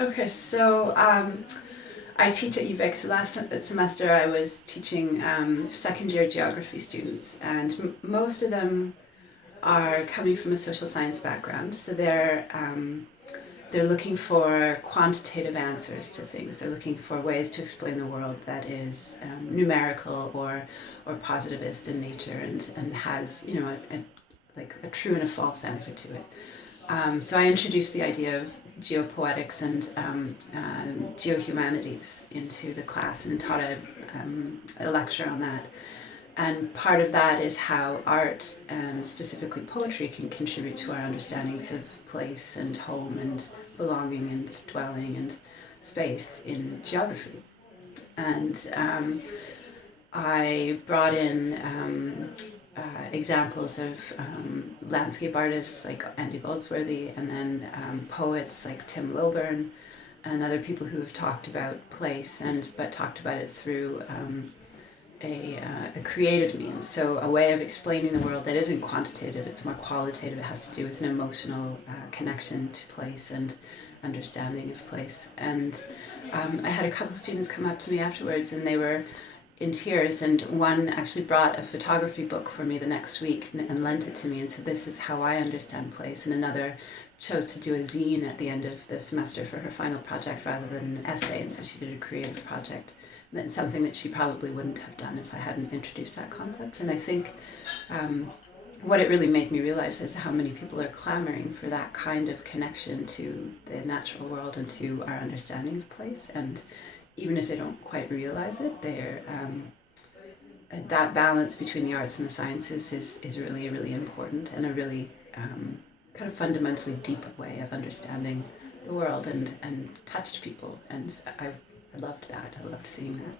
Okay, so I teach at UVic. So last semester I was teaching second year geography students, and most of them are coming from a social science background. So they're looking for quantitative answers to things. They're looking for ways to explain the world that is numerical or positivist in nature and has like a true and a false answer to it. So I introduced the idea of geopoetics and geohumanities into the class and taught a lecture on that. And part of that is how art and specifically poetry can contribute to our understandings of place and home and belonging and dwelling and space in geography. And I brought in examples of landscape artists like Andy Goldsworthy, and then poets like Tim Lilburn, and other people who have talked about place but talked about it through a creative means. So a way of explaining the world that isn't quantitative; it's more qualitative. It has to do with an emotional connection to place and understanding of place. And I had a couple of students come up to me afterwards, and they were in tears, and one actually brought a photography book for me the next week and lent it to me and said, "This is how I understand place." And another chose to do a zine at the end of the semester for her final project rather than an essay, and so she did a creative project. That's something that she probably wouldn't have done if I hadn't introduced that concept. And I think what it really made me realize is how many people are clamoring for that kind of connection to the natural world and to our understanding of place. And even if they don't quite realize it, they're that balance between the arts and the sciences is really, really important and a really kind of fundamentally deep way of understanding the world and touched people. And I loved that. I loved seeing that.